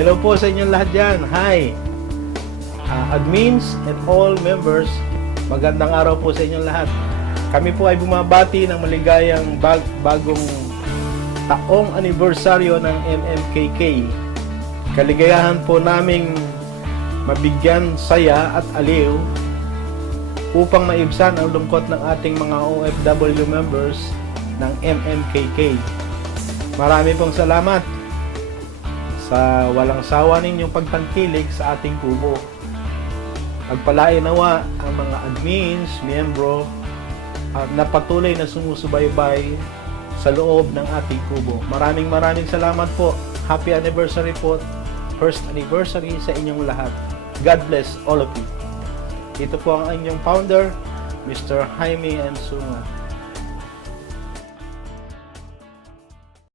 Hello po sa inyong lahat dyan. Hi! Admins and all members, magandang araw po sa inyong lahat. Kami po ay bumabati ng maligayang bagong taong anibersaryo ng MMKK. Kaligayahan po naming mabigyan saya at aliw upang maibsan ang lungkot ng ating mga OFW members ng MMKK. Marami pong salamat sa walang sawa ninyong pagtangkilik sa ating kubo. Pagpalain nawa ang mga admins, miyembro na patuloy na sumusubaybay sa loob ng ating kubo. Maraming salamat po. Happy anniversary po. First anniversary sa inyong lahat. God bless all of you. Ito po ang inyong founder, Mr. Jaime Ansunga.